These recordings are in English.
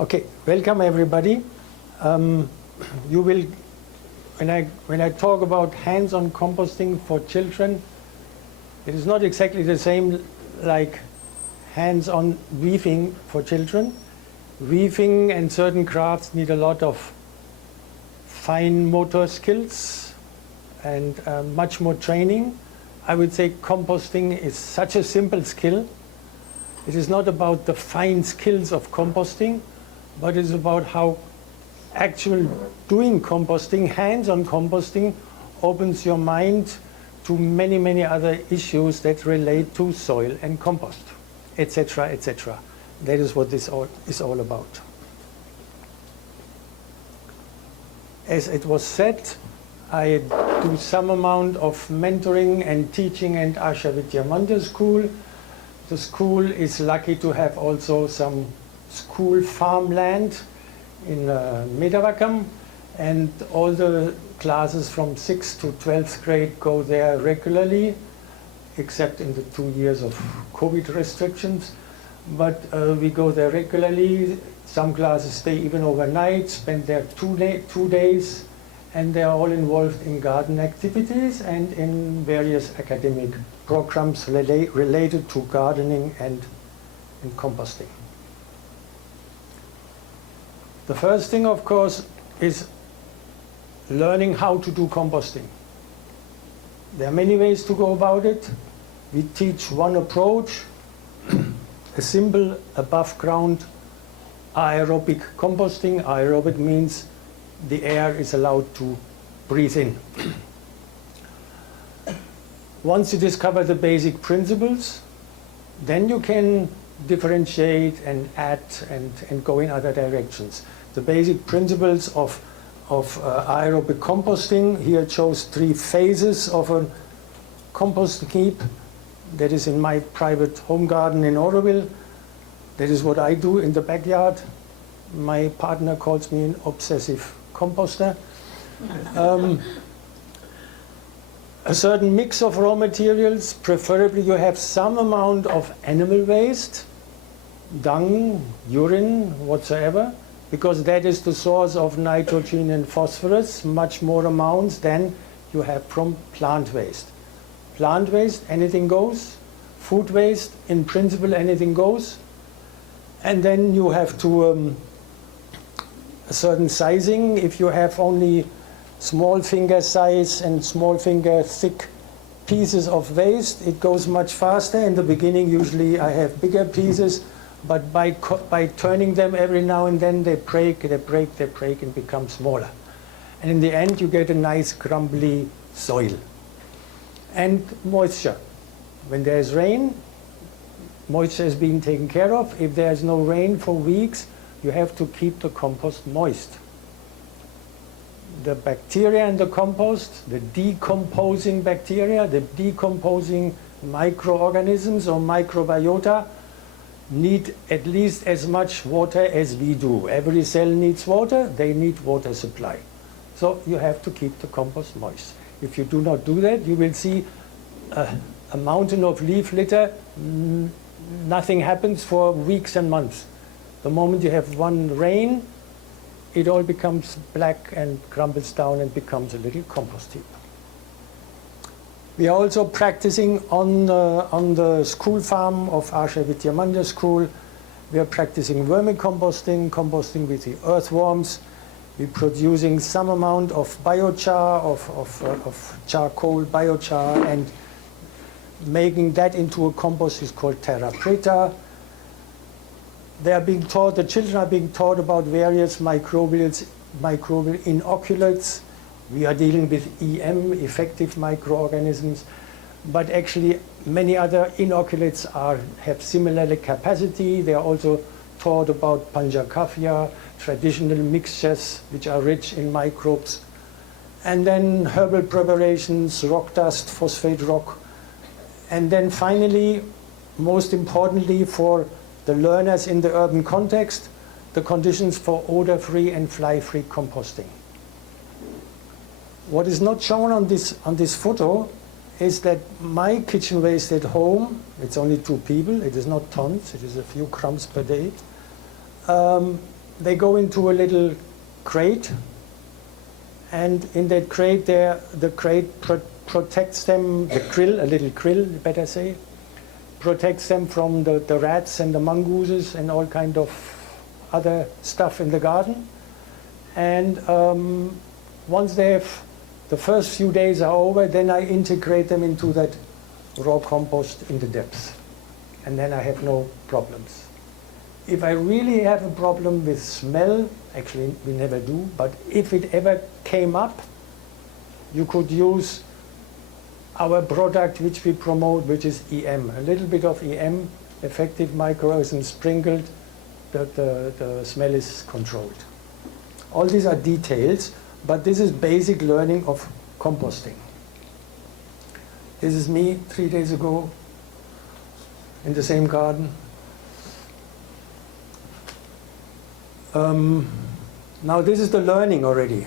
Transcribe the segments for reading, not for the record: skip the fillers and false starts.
Okay, welcome everybody. You will, when I talk about hands-on composting for children, it is not exactly the same like hands-on weaving for children. Weaving and certain crafts need a lot of fine motor skills and much more training. I would say composting is such a simple skill. It is not about the fine skills of composting, but it's about how actual doing composting, hands-on composting, opens your mind to many, many other issues that relate to soil and compost, etc., etc. That is what this is all about. As it was said, I do some amount of mentoring and teaching at Asha Vidyamanda School. The school is lucky to have also some school farmland in Medavakam, and all the classes from 6th to 12th grade go there regularly, except in the 2 years of COVID restrictions. But we go there regularly. Some classes stay even overnight, spend there 2 days, and they are all involved in garden activities and in various academic programs related to gardening and composting. The first thing, of course, is learning how to do composting. There are many ways to go about it. We teach one approach, a simple above ground aerobic composting. Aerobic means the air is allowed to breathe in. Once you discover the basic principles, then you can differentiate and add and go in other directions. The basic principles of aerobic composting, here it shows 3 phases of a compost heap. That is in my private home garden in Oroville. That is what I do in the backyard. My partner calls me an obsessive composter. A certain mix of raw materials, preferably you have some amount of animal waste, dung, urine, whatsoever, because that is the source of nitrogen and phosphorus, much more amounts than you have from plant waste. Plant waste, anything goes. Food waste, in principle, anything goes. And then you have to a certain sizing. If you have only small finger size and small finger thick pieces of waste, it goes much faster. In the beginning, usually I have bigger pieces, but by turning them every now and then, they break and become smaller. And in the end, you get a nice crumbly soil. And moisture. When there is rain, moisture is being taken care of. If there is no rain for weeks, you have to keep the compost moist. The bacteria in the compost, the decomposing bacteria, the decomposing microorganisms or microbiota, need at least as much water as we do. Every cell needs water, they need water supply. So you have to keep the compost moist. If you do not do that, you will see a mountain of leaf litter. Nothing happens for weeks and months. The moment you have one rain, it all becomes black and crumbles down and becomes a little compost heap. We are also practicing on the school farm of Asha Vidyamanda School. We are practicing vermicomposting, composting with the earthworms. We're producing some amount of biochar, of charcoal biochar, and making that into a compost is called terra preta. They are being taught, the children are being taught about various microbial inoculates. We are dealing with EM, effective microorganisms, but actually many other inoculates have similar capacity. They are also taught about panchakarya, traditional mixtures which are rich in microbes, and then herbal preparations, rock dust, phosphate rock, and then finally, most importantly for the learners in the urban context, the conditions for odor-free and fly-free composting. What is not shown on this photo is that my kitchen waste at home, it's only 2 people, it is not tons, it is a few crumbs per day, they go into a little crate, and in that crate the crate protects them, the krill, a little krill, better say, protects them from the rats and the mongooses and all kind of other stuff in the garden. And once they have, the first few days are over, then I integrate them into that raw compost in the depths. And then I have no problems. If I really have a problem with smell, actually we never do, but if it ever came up, you could use our product which we promote, which is EM. A little bit of EM, effective microorganism sprinkled, the smell is controlled. All these are details, but this is basic learning of composting. This is me 3 days ago in the same garden. Now this is the learning already.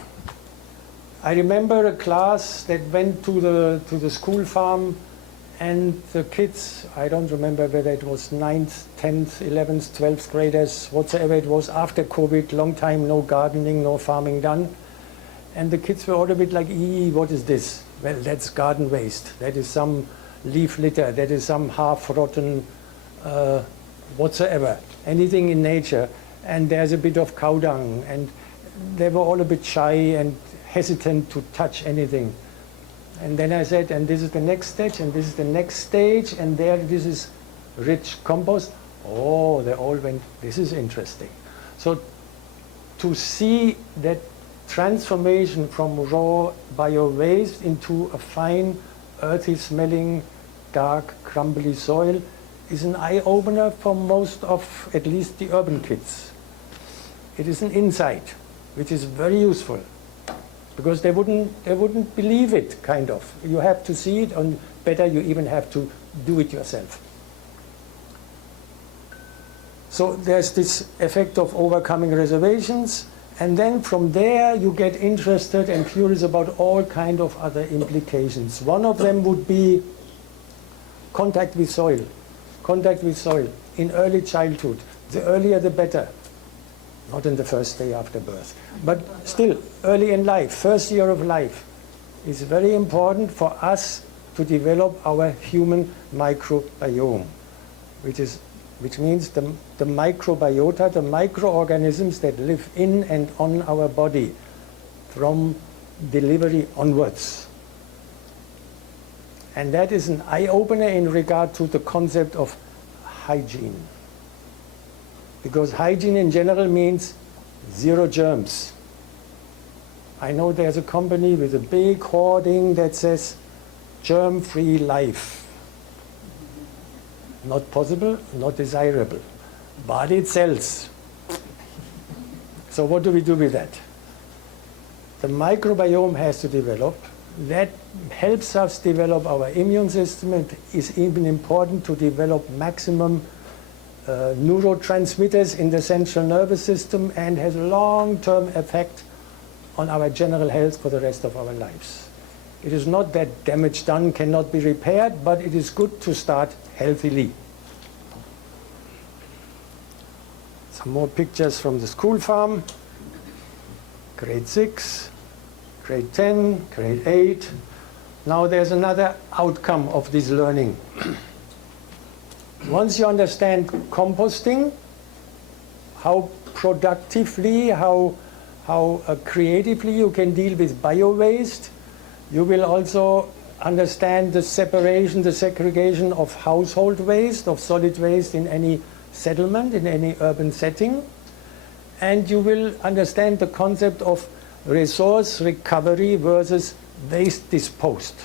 I remember a class that went to the school farm, and the kids, I don't remember whether it was 9th, 10th, 11th, 12th graders, whatsoever it was, after COVID, long time, no gardening, no farming done. And the kids were all a bit like, what is this? Well, that's garden waste. That is some leaf litter. That is some half-rotten whatsoever. Anything in nature. And there's a bit of cow dung. And they were all a bit shy and hesitant to touch anything. And then I said, and this is the next stage, and this is the next stage, and there this is rich compost. Oh, they all went, this is interesting. So to see that transformation from raw bio-waste into a fine, earthy smelling, dark, crumbly soil is an eye-opener for most of, at least the urban kids. It is an insight, which is very useful. Because they wouldn't believe it, kind of. You have to see it, and better you even have to do it yourself. So there's this effect of overcoming reservations, and then from there you get interested and curious about all kind of other implications. One of them would be contact with soil. Contact with soil in early childhood. The earlier the better. Not in the first day after birth, but still early in life, first year of life, is very important for us to develop our human microbiome, which means the microbiota, the microorganisms that live in and on our body from delivery onwards. And that is an eye-opener in regard to the concept of hygiene. Because hygiene in general means zero germs. I know there's a company with a big hoarding that says germ-free life. Not possible, not desirable, but it sells. So what do we do with that? The microbiome has to develop. That helps us develop our immune system. It is even important to develop maximum neurotransmitters in the central nervous system, and has a long-term effect on our general health for the rest of our lives. It is not that damage done cannot be repaired, but it is good to start healthily. Some more pictures from the school farm. Grade 6, grade 10, grade 8. Now there's another outcome of this learning. Once you understand composting, how productively, how creatively you can deal with bio-waste, you will also understand the separation, the segregation of household waste, of solid waste in any settlement, in any urban setting. And you will understand the concept of resource recovery versus waste disposed.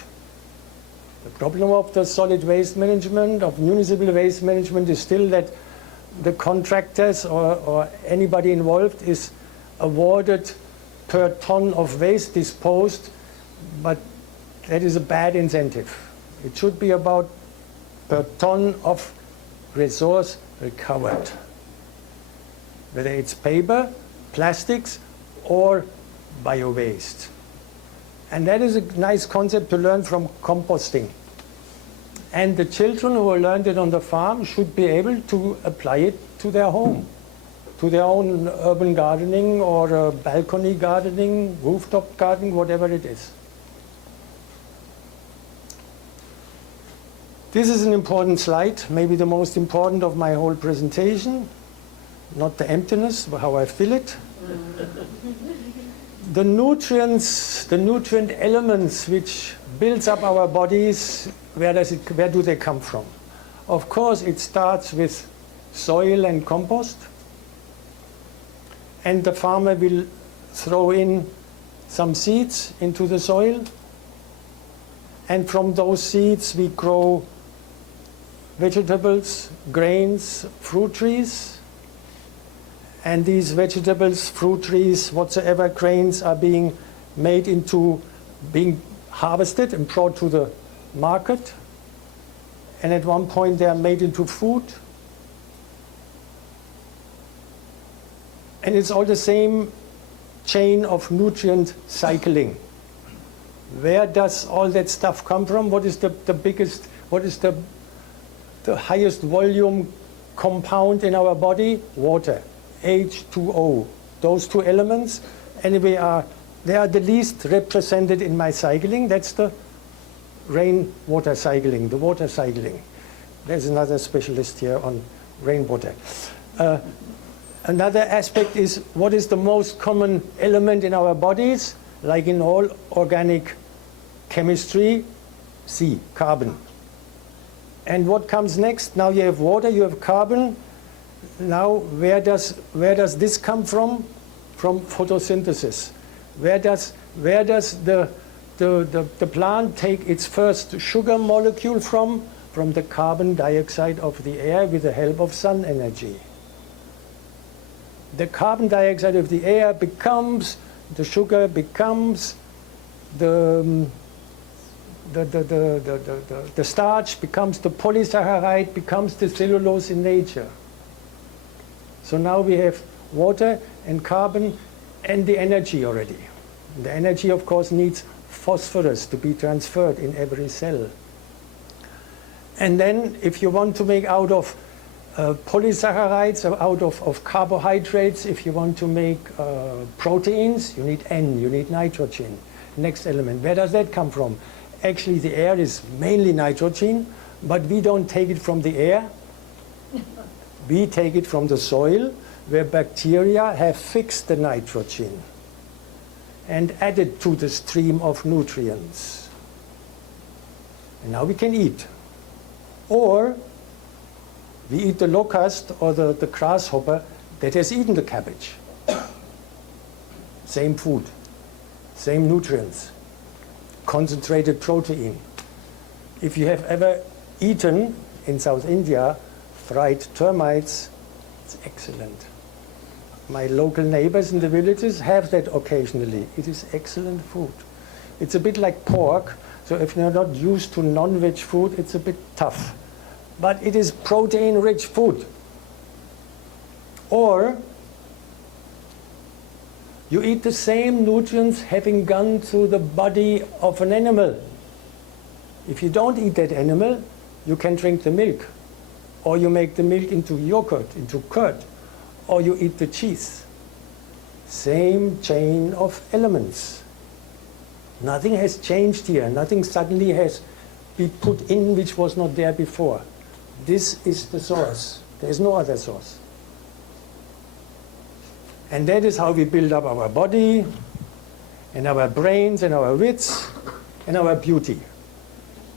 The problem of the solid waste management, of municipal waste management, is still that the contractors or anybody involved is awarded per ton of waste disposed, but that is a bad incentive. It should be about per ton of resource recovered, whether it's paper, plastics, or bio-waste. And that is a nice concept to learn from composting. And the children who learned it on the farm should be able to apply it to their home. to their own urban gardening or balcony gardening, rooftop gardening, whatever it is. This is an important slide, maybe the most important of my whole presentation. Not the emptiness, but how I fill it. The nutrients, the nutrient elements which builds up our bodies, where do they come from? Of course, it starts with soil and compost. And the farmer will throw in some seeds into the soil. And from those seeds we grow vegetables, grains, fruit trees. And these vegetables, fruit trees, whatsoever grains are being harvested and brought to the market. And at one point they are made into food. And it's all the same chain of nutrient cycling. Where does all that stuff come from? What is the biggest, what is the highest volume compound in our body? Water, H2O. Those two elements, and they are the least represented in my cycling. That's the rainwater cycling, the water cycling. There's another specialist here on rainwater. Another aspect is what is the most common element in our bodies, like in all organic chemistry, C, carbon. And what comes next? Now you have water, you have carbon. Now where does this come from? From photosynthesis. Where does the plant take its first sugar molecule from? From the carbon dioxide of the air with the help of sun energy. The carbon dioxide of the air becomes, the sugar becomes the starch, becomes the polysaccharide, becomes the cellulose in nature. So now we have water and carbon and the energy already. The energy, of course, needs phosphorus to be transferred in every cell. And then if you want to make out of polysaccharides, out of carbohydrates, if you want to make proteins, you need N, you need nitrogen. Next element, where does that come from? Actually, the air is mainly nitrogen, but we don't take it from the air. We take it from the soil, where bacteria have fixed the nitrogen and added to the stream of nutrients. And now we can eat. Or we eat the locust or the grasshopper that has eaten the cabbage. Same food, same nutrients, concentrated protein. If you have ever eaten in South India fried termites, it's excellent. My local neighbors in the villages have that occasionally. It is excellent food. It's a bit like pork, so if you're not used to non-veg food, it's a bit tough. But it is protein-rich food. Or you eat the same nutrients having gone through the body of an animal. If you don't eat that animal, you can drink the milk. Or you make the milk into yogurt, into curd. Or you eat the cheese. Same chain of elements. Nothing has changed here. Nothing suddenly has been put in which was not there before. This is the source. There is no other source. And that is how we build up our body, and our brains, and our wits, and our beauty.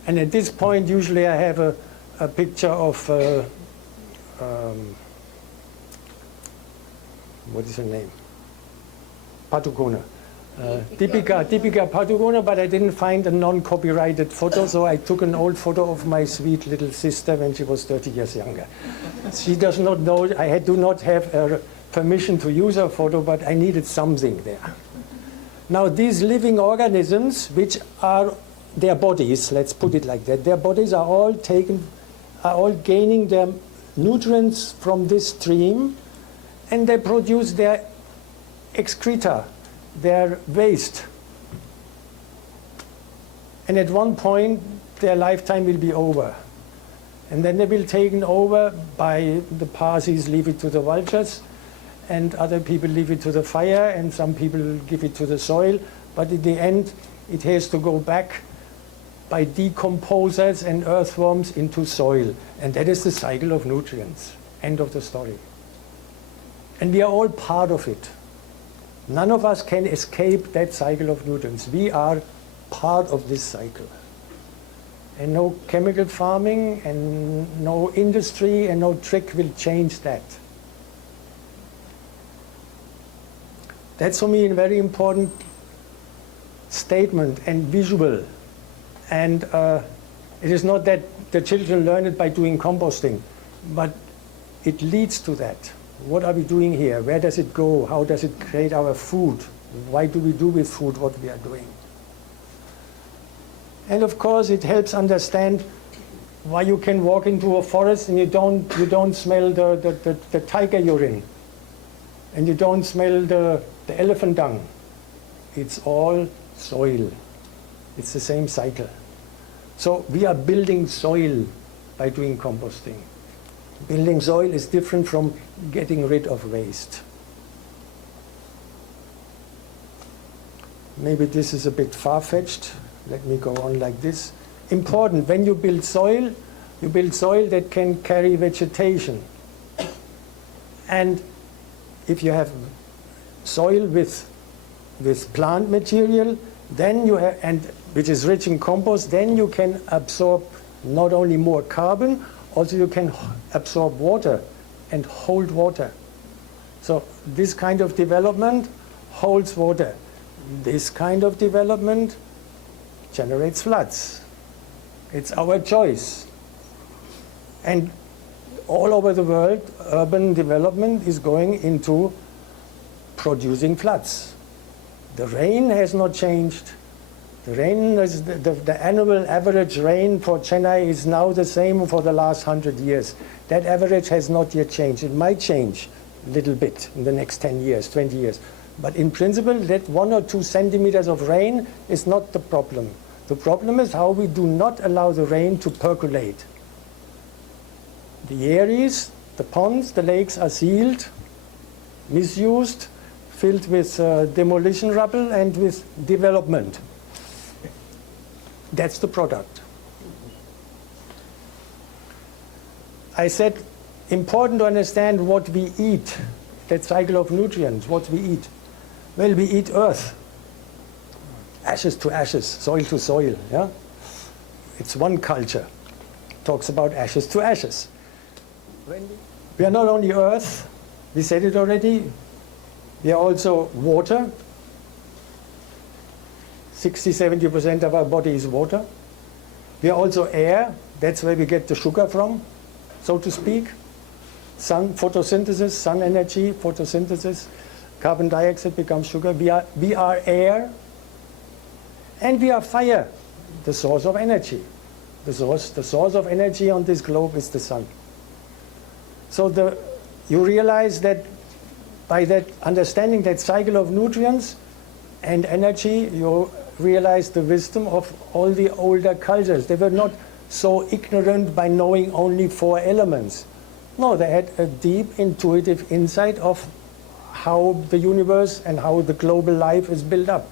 And at this point, usually I have a picture of, what is her name? Patugona. Deepika Padugona, but I didn't find a non-copyrighted photo, so I took an old photo of my sweet little sister when she was 30 years younger. She does not know, I do not have her permission to use her photo, but I needed something there. Now these living organisms, which are their bodies, let's put it like that, their bodies are all gaining their nutrients from this stream, and they produce their excreta, their waste. And at one point, their lifetime will be over. And then they will be taken over by the Parsis, leave it to the vultures, and other people leave it to the fire, and some people give it to the soil. But in the end, it has to go back by decomposers and earthworms into soil. And that is the cycle of nutrients. End of the story. And we are all part of it. None of us can escape that cycle of nutrients. We are part of this cycle. And no chemical farming and no industry and no trick will change that. That's for me a very important statement and visual. And it is not that the children learn it by doing composting, but it leads to that. What are we doing here? Where does it go? How does it create our food? Why do we do with food what we are doing? And of course, it helps understand why you can walk into a forest and you don't smell the tiger urine, and you don't smell the elephant dung. It's all soil. It's the same cycle. So we are building soil by doing composting. Building soil is different from getting rid of waste. Maybe this is a bit far-fetched. Let me go on like this. Important, when you build soil that can carry vegetation. And if you have soil with plant material, then you have, and which is rich in compost, then you can absorb not only more carbon, also you can absorb water and hold water. So this kind of development holds water. This kind of development generates floods. It's our choice. And all over the world, urban development is going into producing floods. The rain has not changed. The rain is the annual average rain for Chennai is now the same for the last 100 years. That average has not yet changed. It might change a little bit in the next 10 years, 20 years. But in principle, that 1 or 2 centimeters of rain is not the problem. The problem is how we do not allow the rain to percolate. The areas, the ponds, the lakes are sealed, misused, filled with demolition rubble and with development. That's the product. I said, important to understand what we eat, that cycle of nutrients, what we eat. Well, we eat earth, ashes to ashes, soil to soil. Yeah? It's one culture, talks about ashes to ashes. We are not only earth, we said it already, we are also water. 60–70% of our body is water. We are also air. That's where we get the sugar from, so to speak. Sun, photosynthesis, sun energy, photosynthesis. Carbon dioxide becomes sugar. We are air. And we are fire, the source of energy. The source of energy on this globe is the sun. So you realize that by that understanding that cycle of nutrients and energy, you realize the wisdom of all the older cultures. They were not so ignorant by knowing only 4 elements. No, they had a deep intuitive insight of how the universe and how the global life is built up.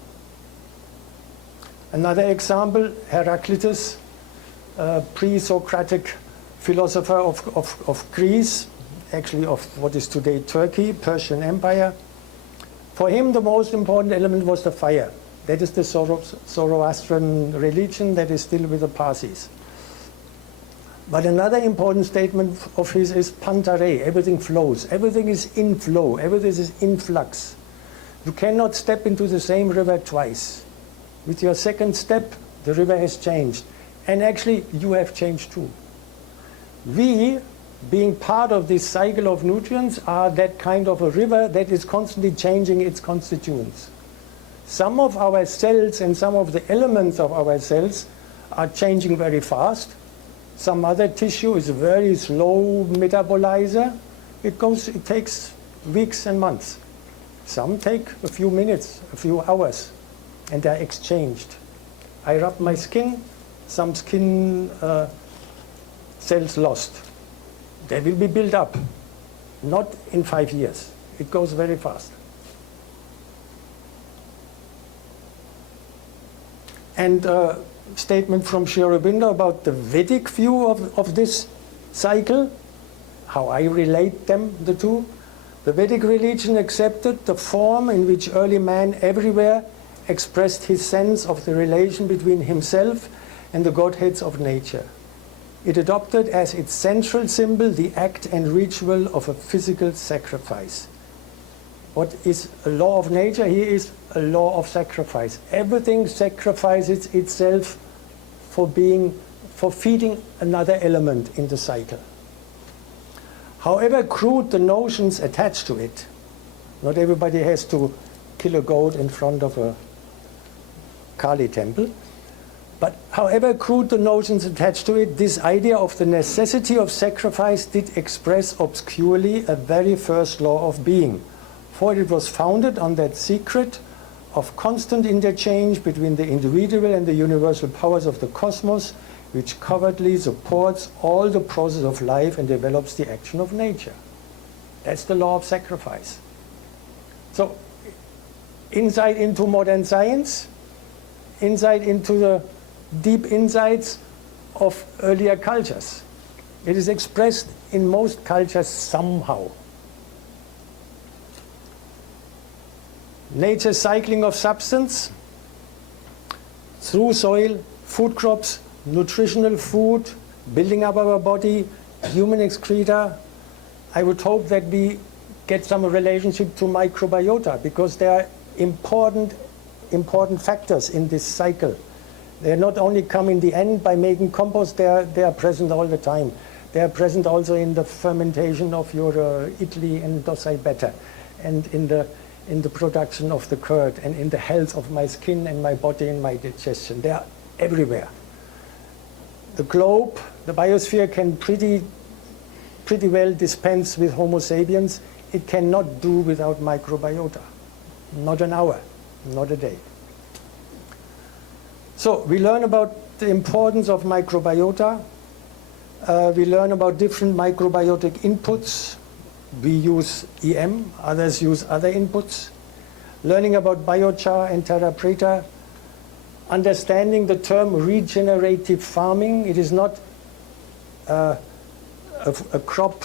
Another example, Heraclitus, pre-Socratic philosopher of Greece, actually of what is today Turkey, Persian Empire. For him, the most important element was the fire. That is the Zoroastrian religion that is still with the Parsis. But another important statement of his is pantare, everything flows. Everything is in flow, everything is in flux. You cannot step into the same river twice. With your second step, the river has changed. And actually, you have changed too. We, being part of this cycle of nutrients, are that kind of a river that is constantly changing its constituents. Some of our cells and some of the elements of our cells are changing very fast. Some other tissue is a very slow metabolizer. It takes weeks and months. Some take a few minutes, a few hours, and they're exchanged. I rub my skin, some skin cells lost. They will be built up, not in 5 years. It goes very fast. And a statement from Sri Aurobindo about the Vedic view of this cycle, how I relate them, the two. The Vedic religion accepted the form in which early man everywhere expressed his sense of the relation between himself and the godheads of nature. It adopted as its central symbol the act and ritual of a physical sacrifice. What is a law of nature? Here is a law of sacrifice. Everything sacrifices itself for feeding another element in the cycle. However crude the notions attached to it, not everybody has to kill a goat in front of a Kali temple, but however crude the notions attached to it, this idea of the necessity of sacrifice did express obscurely a very first law of being, for it was founded on that secret of constant interchange between the individual and the universal powers of the cosmos, which covertly supports all the process of life and develops the action of nature. That's the law of sacrifice. So, insight into modern science, insight into the deep insights of earlier cultures. It is expressed in most cultures somehow. Nature's cycling of substance through soil, food crops, nutritional food, building up our body, human excreta. I would hope that we get some relationship to microbiota, because they are important factors in this cycle. They not only come in the end by making compost, they are present all the time. They are present also in the fermentation of your idli and dosai batter, and in the production of the curd, and in the health of my skin and my body and my digestion. They are everywhere. The globe, the biosphere, can pretty well dispense with Homo sapiens. It cannot do without microbiota. Not an hour, not a day. So we learn about the importance of microbiota. We learn about different microbiotic inputs. We use EM, others use other inputs. Learning about biochar and terra preta. Understanding the term regenerative farming. It is not a crop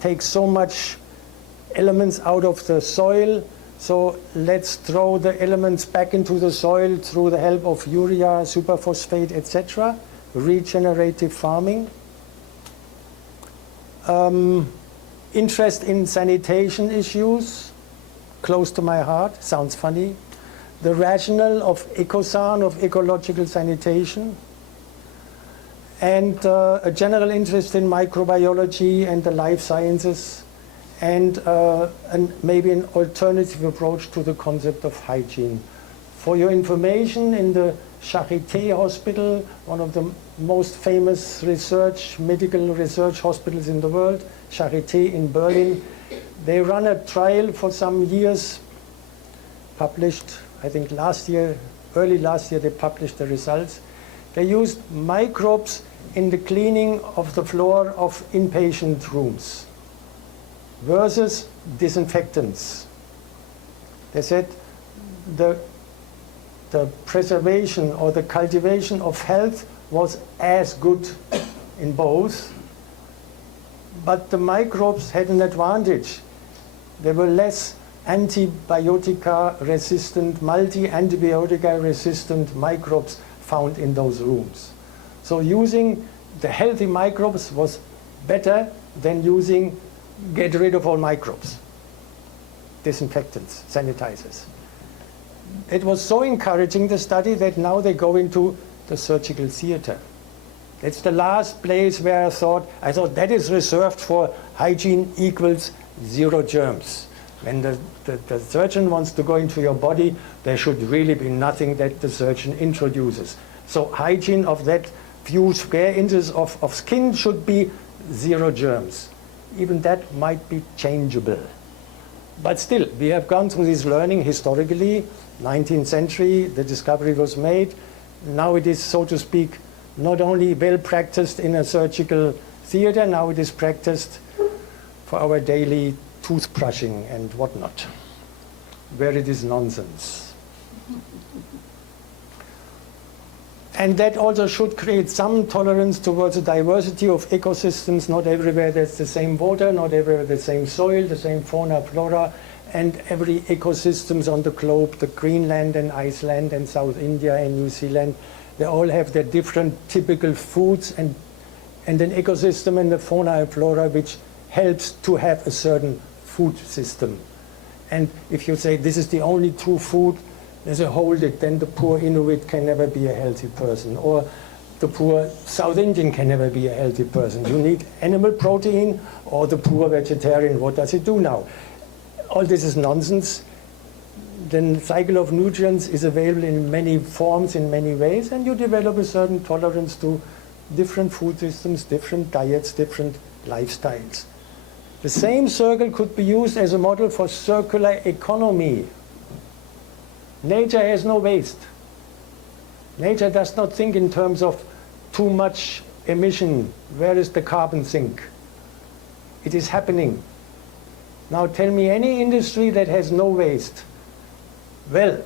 takes so much elements out of the soil, so let's throw the elements back into the soil through the help of urea, superphosphate, etc. Regenerative farming. Interest in sanitation issues, close to my heart, sounds funny. The rationale of ecosan, of ecological sanitation, and a general interest in microbiology and the life sciences, and maybe an alternative approach to the concept of hygiene. For your information, in the Charité Hospital, one of the most famous medical research hospitals in the world, Charité in Berlin, they run a trial for some years, published, I think early last year they published the results. They used microbes in the cleaning of the floor of inpatient rooms versus disinfectants. They said the preservation or the cultivation of health was as good in both, but the microbes had an advantage. They were less antibiotica resistant, multi-antibiotica resistant microbes found in those rooms. So using the healthy microbes was better than using get rid of all microbes, disinfectants, sanitizers. It was so encouraging, the study, that now they go into the surgical theater. It's the last place where I thought that is reserved for hygiene equals 0 germs. When the surgeon wants to go into your body, there should really be nothing that the surgeon introduces. So hygiene of that few square inches of skin should be 0 germs. Even that might be changeable. But still, we have gone through this learning historically. 19th century, the discovery was made. Now it is, so to speak, not only well practiced in a surgical theater, now it is practiced for our daily toothbrushing and whatnot, where it is nonsense. And that also should create some tolerance towards the diversity of ecosystems. Not everywhere there's the same water, not everywhere the same soil, the same fauna, flora, and every ecosystems on the globe, the Greenland and Iceland and South India and New Zealand, they all have their different typical foods and an ecosystem and the fauna and flora which helps to have a certain food system. And if you say this is the only true food, there's a hold it, then the poor Inuit can never be a healthy person, or the poor South Indian can never be a healthy person. You need animal protein, or the poor vegetarian, what does it do now? All this is nonsense. Then the cycle of nutrients is available in many forms, in many ways, and you develop a certain tolerance to different food systems, different diets, different lifestyles. The same circle could be used as a model for circular economy. Nature has no waste. Nature does not think in terms of too much emission. Where is the carbon sink? It is happening. Now tell me any industry that has no waste. Well,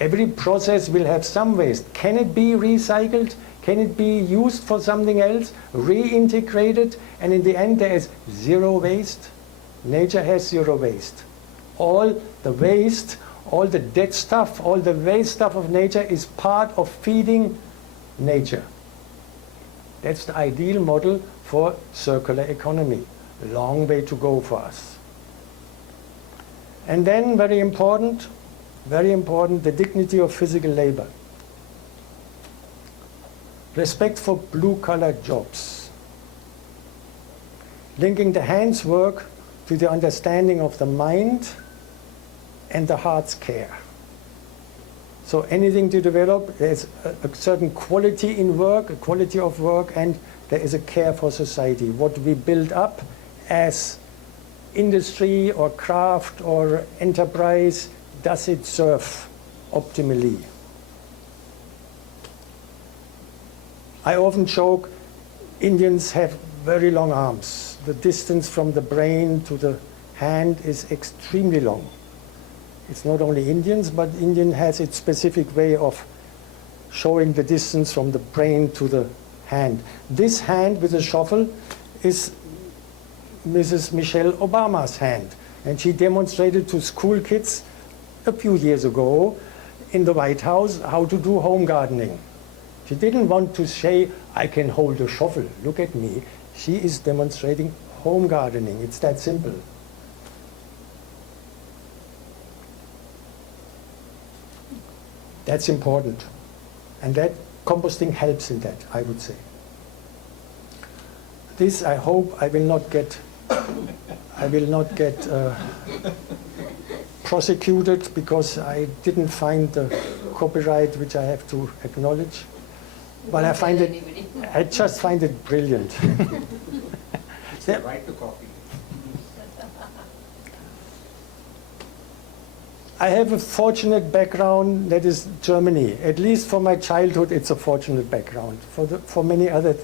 every process will have some waste. Can it be recycled? Can it be used for something else? Reintegrated? And in the end there is zero waste? Nature has zero waste. All the waste, all the dead stuff, all the waste stuff of nature is part of feeding nature. That's the ideal model for circular economy. A long way to go for us. And then, very important, the dignity of physical labor. Respect for blue-collar jobs. Linking the hands' work to the understanding of the mind and the heart's care. So anything to develop, there's a certain quality in work, a quality of work, and there is a care for society. What we build up as industry or craft or enterprise, does it serve optimally? I often joke, Indians have very long arms. The distance from the brain to the hand is extremely long. It's not only Indians, but Indian has its specific way of showing the distance from the brain to the hand. This hand with a shovel is Mrs. Michelle Obama's hand. And she demonstrated to school kids a few years ago in the White House how to do home gardening. She didn't want to say, I can hold a shovel, look at me. She is demonstrating home gardening. It's that simple. That's important. And that composting helps in that, I would say. This, I hope, I will not get prosecuted because I didn't find the copyright which I have to acknowledge. But I just find it brilliant. Write the copy. I have a fortunate background, that is Germany. At least for my childhood, it's a fortunate background. For many other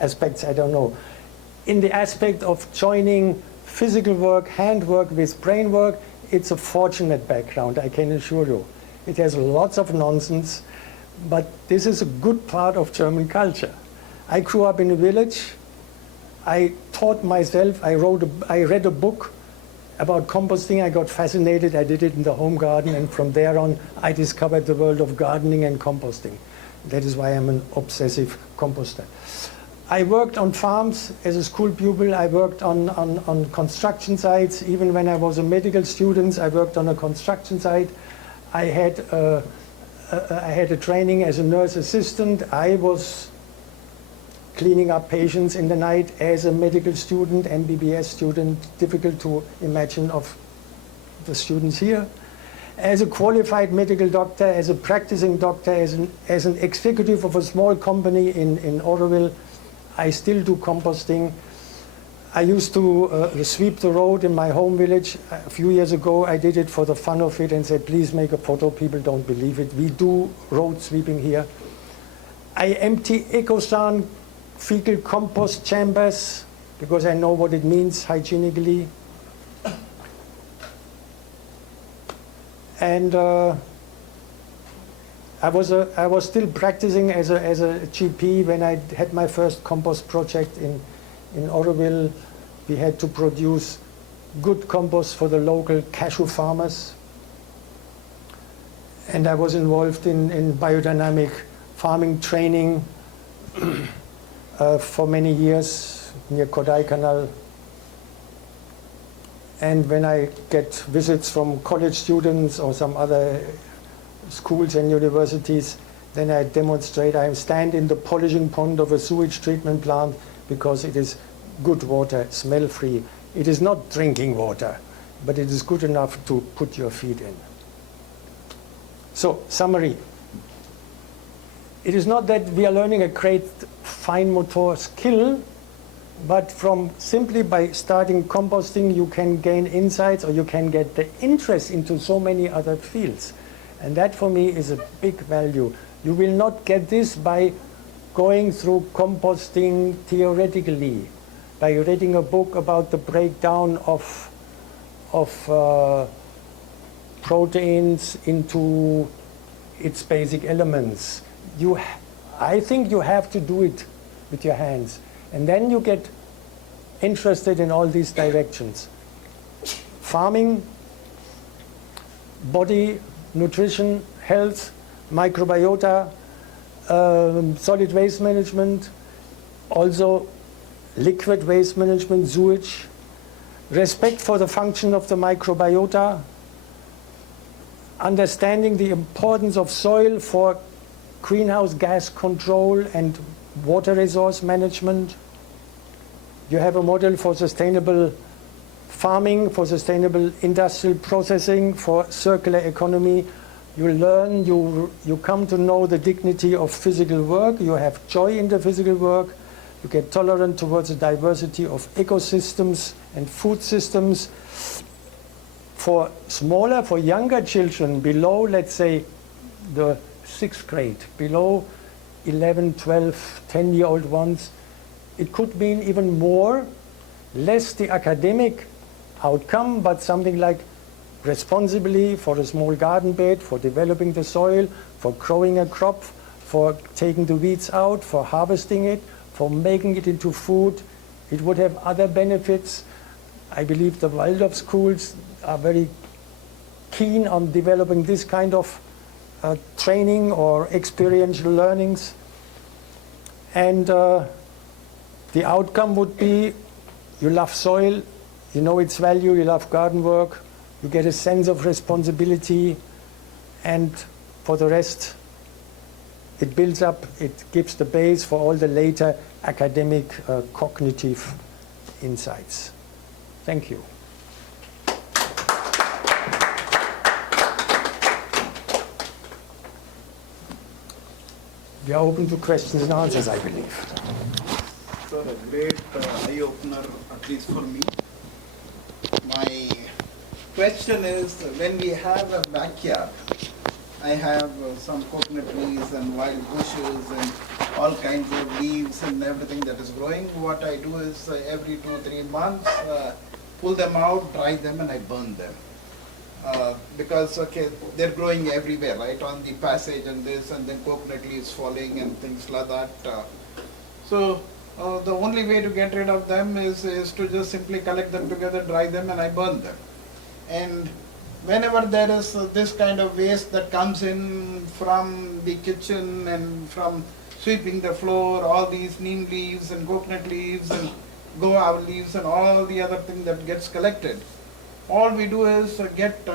aspects, I don't know. In the aspect of joining physical work, handwork with brain work, it's a fortunate background, I can assure you. It has lots of nonsense, but this is a good part of German culture. I grew up in a village. I taught myself, I read a book about composting. I got fascinated. I did it in the home garden, and from there on, I discovered the world of gardening and composting. That is why I'm an obsessive composter. I worked on farms as a school pupil. I worked on construction sites. Even when I was a medical student, I worked on a construction site. I had a training as a nurse assistant. I was cleaning up patients in the night as a medical student, MBBS student, difficult to imagine of the students here. As a qualified medical doctor, as a practicing doctor, as an executive of a small company in Oroville, I still do composting. I used to sweep the road in my home village. A few years ago, I did it for the fun of it and said, please make a photo. People don't believe it. We do road sweeping here. I empty Ecosan fecal compost chambers because I know what it means hygienically. And I was still practicing as a GP when I had my first compost project in Oroville. We had to produce good compost for the local cashew farmers. And I was involved in biodynamic farming training for many years near Kodaikanal. And when I get visits from college students or some other schools and universities, then I demonstrate. I stand in the polishing pond of a sewage treatment plant because it is good water, smell-free. It is not drinking water, but it is good enough to put your feet in. So, summary. It is not that we are learning a great fine motor skill, but from simply by starting composting, you can gain insights or you can get the interest into so many other fields. And that for me is a big value. You will not get this by going through composting theoretically, by reading a book about the breakdown of proteins into its basic elements. I think you have to do it with your hands. And then you get interested in all these directions. Farming, body, nutrition, health, microbiota, solid waste management, also liquid waste management, sewage, respect for the function of the microbiota, understanding the importance of soil for greenhouse gas control and water resource management. You have a model for sustainable farming, for sustainable industrial processing, for circular economy. You learn, you come to know the dignity of physical work. You have joy in the physical work. You get tolerant towards the diversity of ecosystems and food systems. For smaller, for younger children below, let's say, the 6th grade, below 11, 12, 10-year-old ones, it could mean even more, less the academic outcome, but something like responsibly for a small garden bed, for developing the soil, for growing a crop, for taking the weeds out, for harvesting it, for making it into food. It would have other benefits. I believe the Waldorf schools are very keen on developing this kind of training or experiential learnings. And the outcome would be you love soil, you know its value, you love garden work, you get a sense of responsibility, and for the rest, it builds up, it gives the base for all the later academic cognitive insights. Thank you. We are open to questions and answers, I believe. So a great eye-opener, at least for me. My question is, when we have a backyard, I have some coconut leaves and wild bushes and all kinds of leaves and everything that is growing. What I do is every 2-3 months, pull them out, dry them, and I burn them. Because they're growing everywhere, right, on the passage and this, and then coconut leaves falling and things like that. So the only way to get rid of them is to just simply collect them together, dry them, and I burn them. And whenever there is this kind of waste that comes in from the kitchen and from sweeping the floor, all these neem leaves and coconut leaves and guava leaves and all the other thing that gets collected, all we do is get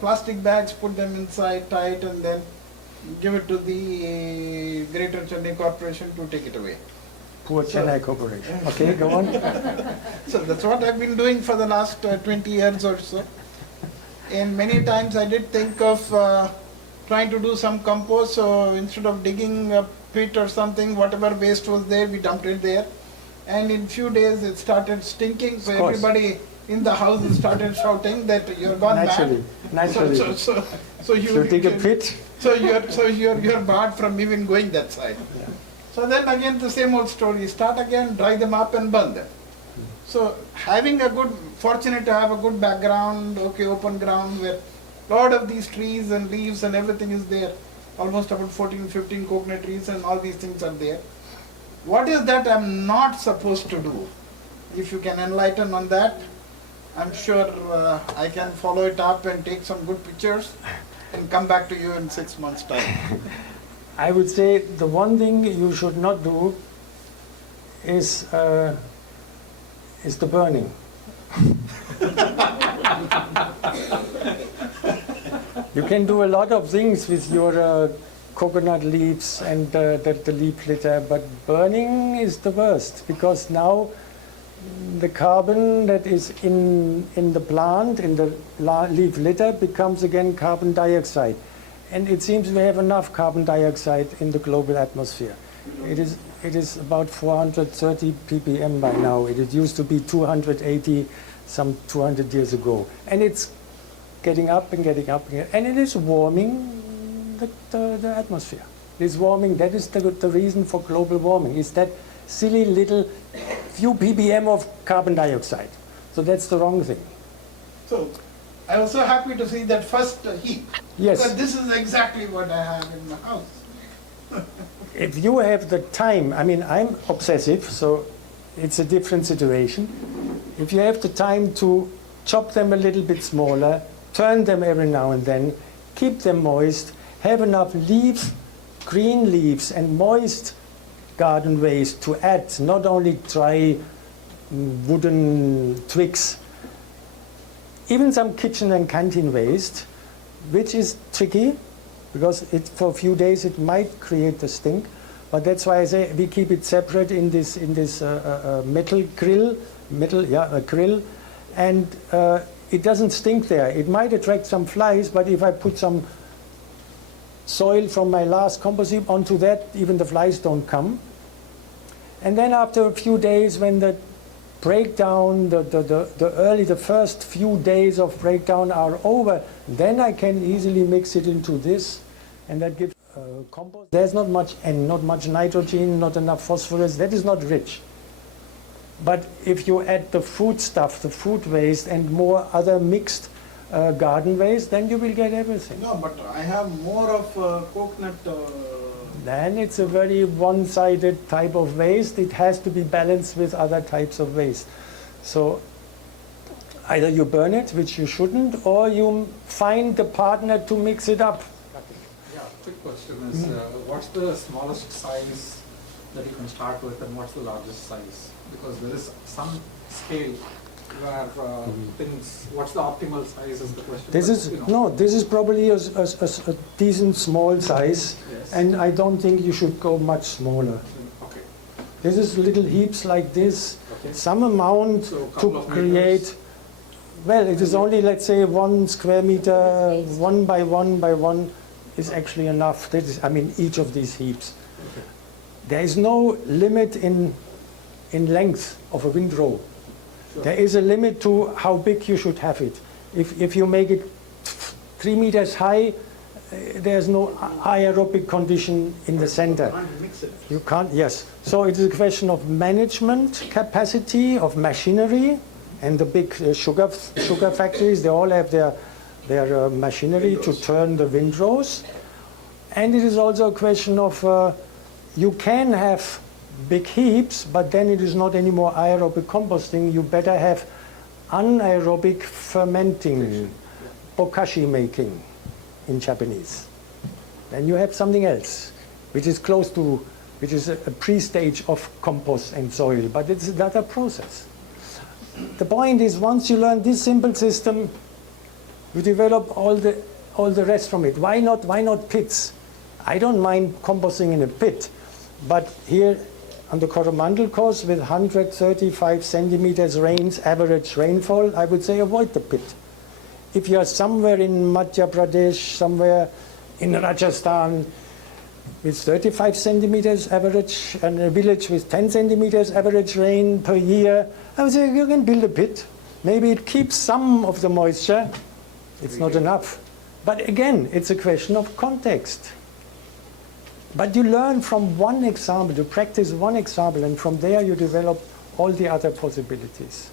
plastic bags, put them inside tight, and then give it to the Greater Chennai Corporation to take it away. Poor Chennai Corporation. Okay, go on. So that's what I've been doing for the last 20 years or so. And many times I did think of trying to do some compost, so instead of digging a pit or something, whatever waste was there, we dumped it there. And in few days it started stinking, so everybody in the house started shouting that you're gone Naturally. mad. So you dig a pit. So you're barred from even going that side. Yeah. So then again the same old story. Start again, dry them up and burn them. So fortunate to have a good background, open ground where lot of these trees and leaves and everything is there. Almost about 14, 15 coconut trees and all these things are there. What is that I'm not supposed to do? If you can enlighten on that, I'm sure I can follow it up and take some good pictures and come back to you in 6 months' time. I would say the one thing you should not do is the burning. You can do a lot of things with your coconut leaves and the leaf litter, but burning is the worst, because now the carbon that is in the plant, in the leaf litter, becomes again carbon dioxide. And it seems we have enough carbon dioxide in the global atmosphere. It is about 430 ppm by now. It used to be 280 some 200 years ago. And it's getting up and getting up, and it is warming the atmosphere. It is warming. That is the reason for global warming, is that silly little few ppm of carbon dioxide. So that's the wrong thing. So I was so happy to see that first heap. Yes. Because this is exactly what I have in my house. If you have the time, I mean, I'm obsessive, so it's a different situation. If you have the time to chop them a little bit smaller, turn them every now and then, keep them moist, have enough leaves, green leaves and moist garden waste to add, not only dry wooden twigs, even some kitchen and canteen waste, which is tricky, because for a few days it might create the stink. But that's why I say we keep it separate in this metal grill, and it doesn't stink there. It might attract some flies, but if I put some soil from my last compost heap onto that, even the flies don't come. And then after a few days, when the breakdown, the first few days of breakdown are over, then I can easily mix it into this, and that gives compost. There's not much N, not much nitrogen, not enough phosphorus. That is not rich. But if you add the food stuff, the food waste, and more other mixed garden waste, then you will get everything. No, but I have more of coconut. Then it's a very one-sided type of waste. It has to be balanced with other types of waste. So either you burn it, which you shouldn't, or you find the partner to mix it up. Yeah, quick question is, what's the smallest size that you can start with, and what's the largest size? Because there is some scale where things, what's the optimal size is the question. This is, no, this is probably a decent small size, Yes. and I don't think you should go much smaller. Okay. This is little heaps like this, Okay. some amount So a couple to of create. meters. Well, it is only, let's say, 1 square meter, 1 by 1 by 1 is actually enough. That is, I mean, each of these heaps. Okay. There is no limit in length of a windrow. Sure. There is a limit to how big you should have it. If you make it 3 meters high, there's no aerobic condition in the center. You can't mix it. You can't, yes. So it is a question of management capacity, of machinery, and the big sugar factories, they all have their machinery to turn the windrows. And it is also a question of, you can have big heaps, but then it is not anymore aerobic composting. You better have anaerobic fermenting, bokashi making in Japanese. Then you have something else, which is close to, which is a pre-stage of compost and soil, but it's another process. The point is, once you learn this simple system, you develop all the rest from it. Why not pits? I don't mind composting in a pit, but here on the Coromandel coast with 135 centimeters average rainfall, I would say avoid the pit. If you are somewhere in Madhya Pradesh, somewhere in Rajasthan with 35 centimeters average, and a village with 10 centimeters average rain per year, I would say you can build a pit. Maybe it keeps some of the moisture. It's not enough. But again, it's a question of context. But you learn from one example, you practice one example, and from there you develop all the other possibilities.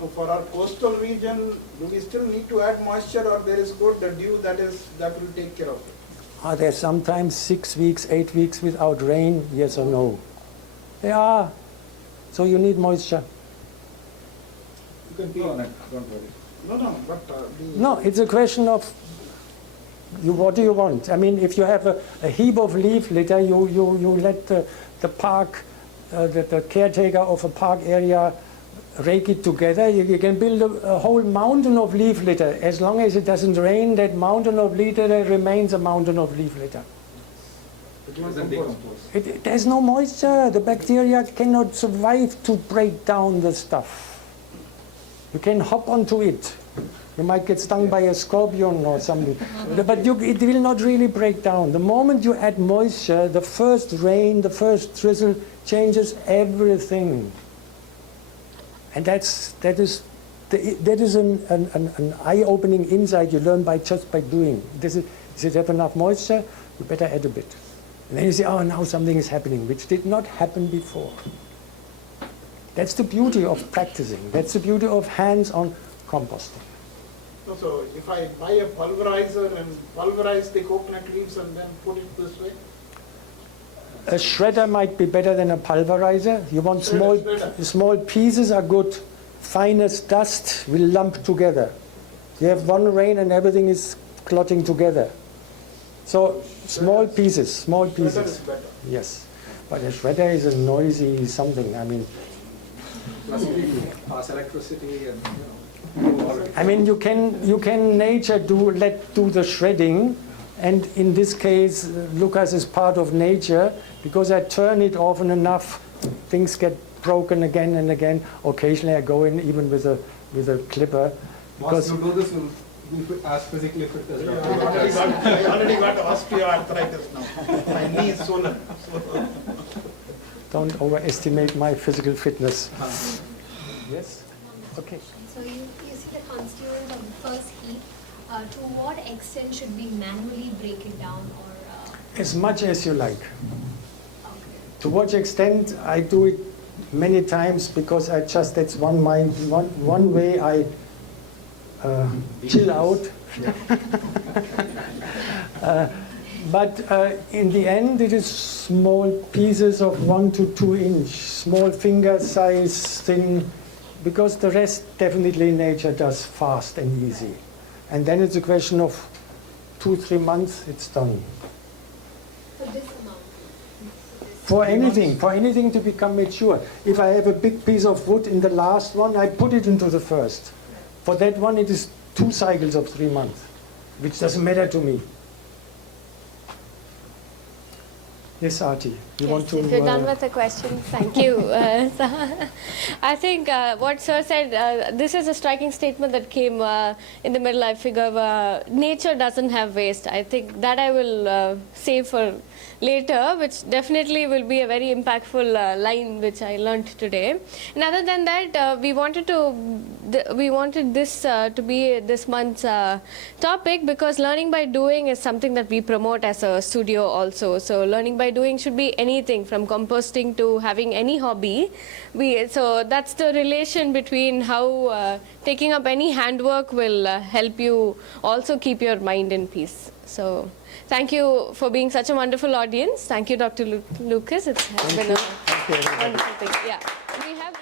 Now, for our coastal region, do we still need to add moisture, or there is good the dew that will take care of it? Are there sometimes 6 weeks, 8 weeks without rain? Yes or no? There are. So you need moisture. You can pee on it, don't worry. No, but No, it's a question of what do you want? I mean, if you have a heap of leaf litter, you let the park, the caretaker of a park area rake it together. You can build a whole mountain of leaf litter. As long as it doesn't rain, that mountain of litter remains a mountain of leaf litter. It doesn't decompose. There's no moisture. The bacteria cannot survive to break down the stuff. You can hop onto it. You might get stung by a scorpion or something. But it will not really break down. The moment you add moisture, the first rain, the first drizzle changes everything. And that is an eye-opening insight you learn just by doing. Does it have enough moisture? You better add a bit. And then you say, oh, now something is happening, which did not happen before. That's the beauty of practicing. That's the beauty of hands-on composting. So if I buy a pulverizer and pulverize the coconut leaves and then put it this way? A shredder might be better than a pulverizer. You want small pieces are good. Finest dust will lump together. You have one rain and everything is clotting together. So small pieces. Shredder is better. Yes, but a shredder is a noisy something. I mean, Plus we pass electricity and do all of it. I mean, you can nature do the shredding, and in this case, Lucas is part of nature because I turn it often enough, things get broken again and again. Occasionally, I go in even with a clipper. Once you do this, you'll be as physically fit as I already got osteoarthritis now. My knee is swollen. Don't overestimate my physical fitness. Yes? Okay. So you see the constituents of the first heap. To what extent should we manually break it down, or? As much as you like. Okay. To what extent I do it many times because that's one way I chill out. But in the end, it is small pieces of 1 to 2 inch, small finger size thin, because the rest definitely nature does fast and easy. And then it's a question of 2-3 months, it's done. For this amount? For anything to become mature. If I have a big piece of wood in the last one, I put it into the first. For that one, it is 2 cycles of 3 months, which doesn't matter to me. Yes, Arti, you want to... If you're done with the questions, thank you. I think what Sir said, this is a striking statement that came in the middle. I figure nature doesn't have waste. I think that I will save for later, which definitely will be a very impactful line which I learned today. And other than that, we wanted this to be this month's topic, because learning by doing is something that we promote as a studio also. So learning by doing should be anything from composting to having any hobby. So that's the relation between how taking up any handwork will help you also keep your mind in peace. So thank you for being such a wonderful audience. Thank you, Dr. Lucas. It's been a wonderful thing. Yeah. We have